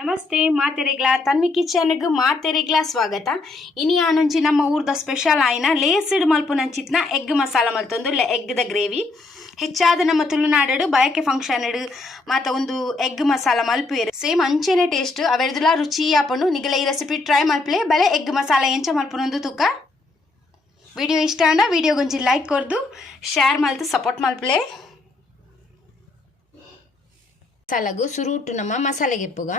ನಮಸ್ತೆ ಮಾತೆರೆಗ್ಲಾ ತನ್ವಿ ಕಿಚನ್ಗೆ ಮಾತೆರೆಗ್ಲಾ ಸ್ವಾಗತ. ಇನಿ ಆನೊಂಜಿ ನಮ್ಮ ಊರ್ದ ಸ್ಪೆಷಲ್ ಆಯ್ನ ಲೇಸಿಡ್ ಮಲ್ಪುನಂಚಿತ್ನ ಎಗ್ ಮಸಾಲ ಮಲ್ತೊಂದು ಎಗ್ದ ಗ್ರೇವಿ ಹೆಚ್ಚಾದ ನಮ್ಮ ತುಳುನಾಡು ಬಯಕೆ ಫಂಕ್ಷನ್ ಮಾತ ಒಂದು ಎಗ್ ಮಸಾಲ ಮಲ್ಪುವೆರು ಸೇಮ್ ಅಂಚೆನೆ ಟೇಸ್ಟ್ ಅವೆರ್ದುಲ ರುಚಿ ಆಪುಂಡು. ನಿಗಲ ಈ ರೆಸಿಪಿ ಟ್ರೈ ಮಲ್ಪಲೆ ಬಲೆ ಎಗ್ ಮಸಾಲ ಎಂಚ ಮಲ್ಪುನೊಂದು ತುಕ. ವಿಡಿಯೋ ಇಷ್ಟ ಅಂಡ ವಿಡಿಯೋಗೊಂಜಿ ಲೈಕ್ ಕೊರ್ದು ಶೇರ್ ಮಲ್ತು ಸಪೋರ್ಟ್ ಮಲ್ಪಲೆ. ಮಸಾಲಗು ಸುರುಟು ನಮ್ಮ ಮಸಾಲೆಗೆ ಎಪ್ಪುಗ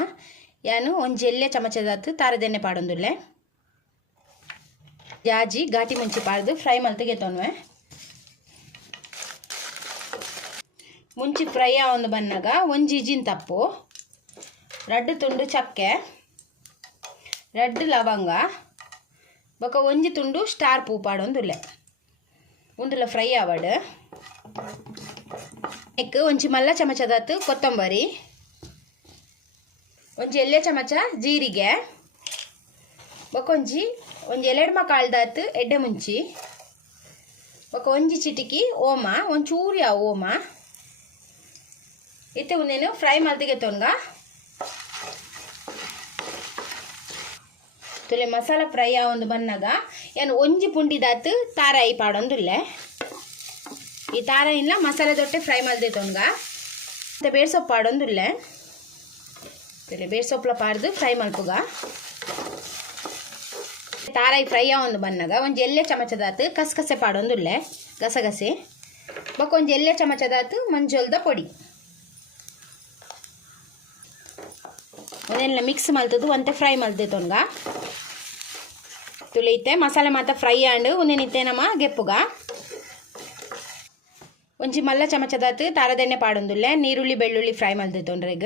ಯಾನು ಒಂಜಿ ಎಲ್ಲೆ ಚಮಚದಾತು ತಾರದೆಣ್ಣೆ ಪಾಡೊಂದುಲ್ಲೆ ಜಾಜಿ ಘಾಟಿ ಮುಂಚಿ ಪಾಡ್ದು ಫ್ರೈ ಮಲ್ತಿಗೆ ತೊನ್ವೆ. ಮುಂಚಿ ಫ್ರೈ ಆವೊಂದು ಬನ್ನಾಗ ಒಂಜಿ ಇಜಿನ್ ತಪ್ಪು, ರಡ್ಡು ತುಂಡು ಚಕ್ಕೆ, ರಡ್ಡು ಲವಂಗ, ಬೊಕ ಒಂಜಿ ತುಂಡು ಸ್ಟಾರ್ ಪೂ ಪಾಡೊಂದುಲ್ಲೆ ಉಂಡುಲ ಫ್ರೈ ಆವಡ್. ನೆಕ್ ಒಂಜಿ ಮಲ್ಲ ಚಮಚದಾತು ಕೊತ್ತಂಬರಿ, ಒಂಜಿ ಎಲ್ಲೆ ಚಮಚ ಜೀರಿಗೆ, ಬೊಕ ಒಂಜಿ ಎಲೆಡ್ಮ ಕಾಳ್ದಾತು ಎಡ್ಡೆ ಮುಂಚಿ, ಬೊಕ ಒಂಜಿ ಚಿಟಿಕಿ ಓಮ ಒಂಚೂರಿ ಆ ಓಮ ಇತ್ತೆ ಉಂದೇನು ಫ್ರೈ ಮಲ್ತಿಗೆ ತೊನ್ಗ. ತುಲೆ ಮಸಾಲ ಫ್ರೈ ಆವೊಂದು ಬನ್ನಾಗ ಏನು ಒಂಜಿ ಪುಂಡಿದಾತು ತಾರಾಯಿ ಪಾಡೊಂದುಲ್ಲೆ. ಈ ತಾರ ಇಲ್ಲ ಮಸಾಲೆ ದೊಟ್ಟೆ ಫ್ರೈ ಮಲ್ದೆ ತೊನ್ಗ ಮತ್ತೆ ಬೇರ್ಸೊಪ್ಪು ಪಾಡೊಂದುಲ್ಲೆ. ಬೇರ್ಸೊಪ್ಪಲ ಪಾಡ್ದು ಫ್ರೈ ಮಲ್ಪುಗ ತಾರಾಯಿ ಫ್ರೈ ಆವೊಂದು ಬನ್ನಾಗ ಒಂಜಿ ಎಲ್ಲೆ ಚಮಚದಾತು ಕಸಕಸೆ ಪಾಡೊಂದುಲ್ಲೆ ಗಸಗಸೆ, ಬೊಕ ಒಂಜಿ ಎಲ್ಲೆ ಚಮಚದಾತು ಮಂಜೋಲ್ದ ಪೊಡಿ ಒಂದೆಲ್ಲ ಮಿಕ್ಸ್ ಮಲ್ತದು ಒಂತೆ ಫ್ರೈ ಮಲ್ದೆ ತೊನ್ಗ. ತುಳಿತೆ ಮಸಾಲೆ ಮಾತ ಫ್ರೈ ಆಂಡ್ ಒಂದೇನಿತ್ತೆ ನಮ್ಮ ಗೆಪ್ಪುಗ ಒಂಜಿ ಮಲ್ಲ ಚಮಚದಾತು ತಾರದೆಣ್ಣೆ ಪಾಡೊಂದುಲ್ಲೆ ನೀರುಳ್ಳಿ ಬೆಳ್ಳುಳ್ಳಿ ಫ್ರೈ ಮಲ್ದೆ ತೊಂಡ್ರೆಗ್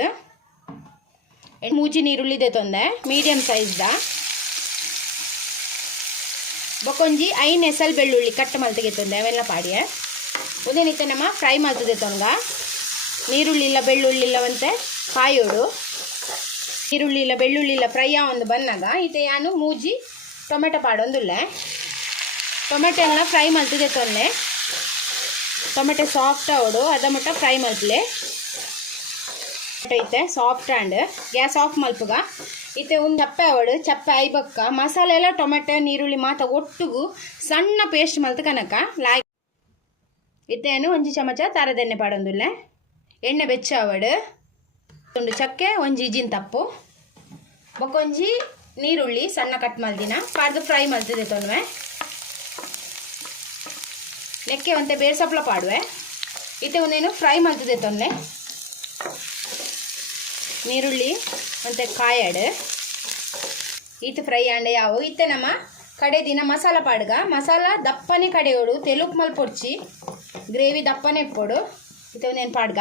ಮೂಜಿ ನೀರುಳ್ಳಿ ತೊಂದೆ ಮೀಡಿಯಂ ಸೈಜ್ದ, ಬೊಕೊಂಜಿ 5 ಎಸಲ್ ಬೆಳ್ಳುಳ್ಳಿ ಕಟ್ ಮಲ್ತಿಗೆ ತೊಂದೆ ಅವೆಲ್ಲ ಪಾಡಿಯೆ ಒಂದೇನಿತ್ತೆ ನಮ್ಮ ಫ್ರೈ ಮಲ್ತದೆ ತೊನ್ಗ. ನೀರುಳ್ಳಿ ಇಲ್ಲ ಬೆಳ್ಳುಳ್ಳಿ ಇಲ್ಲವಂತೆ ಕಾಯೋಡು ಈರುಳ್ಳಿ ಇಲ್ಲ ಬೆಳ್ಳುಳ್ಳಿ ಇಲ್ಲ ಫ್ರೈ ಆವೊಂದು ಬನ್ನಾಗ ಇತ್ತೆ ಯಾನು ಮೂಜಿ ಟೊಮೆಟೊ ಪಾಡೊಂದುಲ್ಲೆ. ಟೊಮೆಟೊ ಎಲ್ಲ ಫ್ರೈ ಮಲ್ತಿದೆ ತೊನ್ನೆ ಟೊಮೆಟೊ ಸಾಫ್ಟ್ ಆವಡು ಅದ ಮಟ್ಟ ಫ್ರೈ ಮಲ್ಪಲೆ ಐತೆ ಸಾಫ್ಟ್ ಆ್ಯಂಡ್ ಗ್ಯಾಸ್ ಆಫ್ ಮಲ್ಪುಗ ಇತ್ತೆ ಒಂದು ಚಪ್ಪೆ ಆವಡು ಚಪ್ಪೆ ಐಬಕ್ಕ ಮಸಾಲೆ ಎಲ್ಲ ಟೊಮೆಟೊ ನೀರುಳ್ಳಿ ಮಾತ ಒಟ್ಟುಗು ಸಣ್ಣ ಪೇಸ್ಟ್ ಮಲ್ತು ಕನಕ ಲಾಯ್ ಇತ್ತೇನು ಒಂಜಿ ಚಮಚ ತಾರದೆಣ್ಣೆ ಪಾಡೊಂದುಲ್ಲೆ ಎಣ್ಣೆ ಬೆಚ್ಚ ಆವಡು ಒಂದು ಚಕ್ಕೆ ಒಂಜಿ ಇಜಿನ್ ತಪ್ಪು, ಬೊಕೊಂಜಿ ನೀರುಳ್ಳಿ ಸಣ್ಣ ಕಟ್ ಮಲ್ದಿನ ಪಾಡ್ದು ಫ್ರೈ ಮಲ್ತಿದೆ ತೊನ್ವೆ. ನೆಕ್ಕೆ ಒಂತೆ ಬೇರ್ಸಪ್ಲ ಪಾಡುವೆ ಇತ್ತೆ ಒಂದೇನು ಫ್ರೈ ಮಲ್ತಿದೆ ತೊನ್ನೆ ನೀರುಳ್ಳಿ ಒಂತೆ ಕಾಯಡ್ ಈತು ಫ್ರೈ ಆಂಡೆ ಯಾವು ಇತ್ತೆ ನಮ್ಮ ಕಡೆ ದಿನ ಮಸಾಲ ಪಾಡ್ಗ ಮಸಾಲ ದಪ್ಪನೆ ಕಡೆಯೋಡು ತೆಲುಪ್ ಮಲ್ ಪೊಡ್ಚಿ ಗ್ರೇವಿ ದಪ್ಪನೆ ಪೊಡು ಇತ್ತೆ ಒಂದೇನು ಪಾಡ್ಗ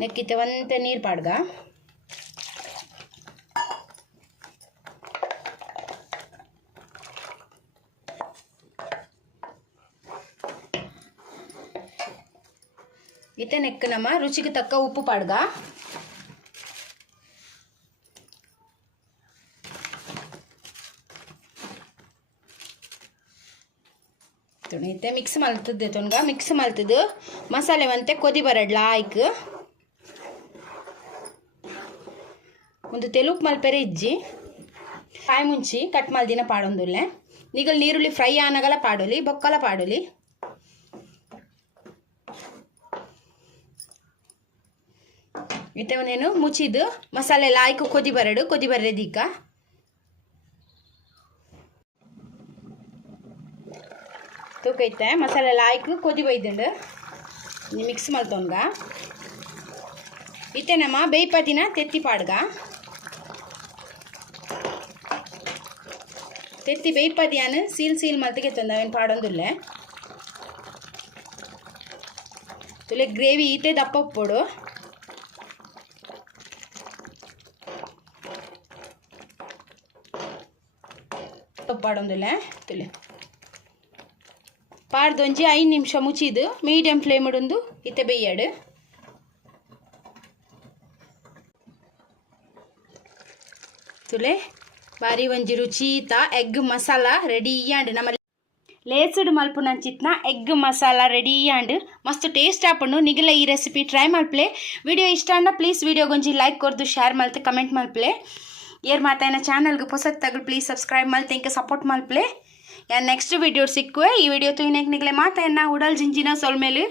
ನೆಕ್ಕಿತ್ತೆ ಒಂತೆ ನೀರು ಪಾಡ್ಗ ಇತ್ತೆ ನೆಕ್ ನಮ್ಮ ರುಚಿಗೆ ತಕ್ಕ ಉಪ್ಪು ಪಾಡ್ಗ ಇತ್ತೆ ಮಿಕ್ಸ್ ಮಲ್ತದ್ದೆ ತೊನ್ಗ ಮಿಕ್ಸ್ ಮಲ್ತದು ಮಸಾಲೆ ಒಂತೆ ಕೊದಿ ಬರಡ್ಲ ಆಯ್ಕ್ ಒಂದು ತೆಲುಪ್ ಮಲ್ಪೆರೆ ಇಜ್ಜಿ ಕಾಯಿ ಮುಂಚಿ ಕಟ್ ಮಲ್ದಿನ ಪಾಡೊಂದುಲ್ಲೆ. ನಿಗಲ್ ನೀರುಳ್ಳಿ ಫ್ರೈ ಆನಗಲ ಪಾಡೊಲಿ ಬೊಕ್ಕಲ ಪಾಡೊಲಿ ಇತ್ತವನೇನು ಮುಚ್ಚಿದು ಮಸಾಲೆ ಲಾಯ್ಕು ಕೊದಿ ಬರೆದೀಕ ತೂಕೈತೆ ಮಸಾಲೆ ಲಾಯ್ಕು ಕೊದಿ ಬೈದುಂಡು ಮಿಕ್ಸ್ ಮಲ್ತೊನ್ಗ ಇತ್ತೆ ನಮ್ಮ ಬೇಯ್ಪದಿನ ತೆತ್ತಿ ಪಾಡ್ಗ ತೆತ್ತಿ ಬೇಯ್ಪದಿಯಾನು ಸೀಲ್ ಮಲ್ತಿಗೆ ತೊಂದ ಅವೇನು ಪಾಡೊಂದುಲ್ಲೆ. ತುಲೆ ಗ್ರೇವಿ ಈತೆ ದಪ್ಪ ಪೊಡು ಪಾಡೊಂದುಲ್ಲೆ ತುಲೆ ಪಾಡ್ದೊಂಜಿ 5 ನಿಮಿಷ ಮುಚ್ಚಿದು ಮೀಡಿಯಂ ಫ್ಲೇಮ್ ಉಂಡು ಇತ್ತೆ ಬೇಯ್ಯಡು. ತುಲೆ ಬಾರಿ ಒಂಜಿ ರುಚೀತ ಎಗ್ ಮಸಾಲ ರೆಡಿ ಆಂಡ್ ನಮ್ಮ ಲೇಸುಡು ಮಲ್ಪುನಂಚಿತ್ನ ಎಗ್ ಮಸಾಲ ರೆಡಿ ಆಂಡ್ ಮಸ್ತ್ ಟೇಸ್ಟ್ ಆಪುಂಡು. ನಿಗಲ ಈ ರೆಸಿಪಿ ಟ್ರೈ ಮಲ್ಪಲೆ. ವಿಡಿಯೋ ಇಷ್ಟ ಅಂಡ ಪ್ಲೀಸ್ ವಿಡಿಯೋ ಗೊಂಜಿ ಲೈಕ್ ಕೊರ್ದು ಶೇರ್ ಮಲ್ತು ಕಮೆಂಟ್ ಮಲ್ಪಲೆ. ಏರ್ ಮಾತಾಯಿನ ಚಾನಲ್ಗೆ ಹೊಸತ್ ತಗಲು ಪ್ಲೀಸ್ ಸಬ್ಸ್ಕ್ರೈಬ್ ಮಲ್ತು ಇಂಕ ಸಪೋರ್ಟ್ ಮಲ್ಪಲೆ. ನೆಕ್ಸ್ಟ್ ವಿಡಿಯೋ ಸಿಕ್ಕುವೆ. ಈ ವಿಡಿಯೋ ತೂಯಿನೆಕ್ ನಿಗಲೆ ಮಾತಾಯನ್ನ ಉಡಲ್ ಜಿಂಜಿನ ಸೊಲ್ಮೇಲು.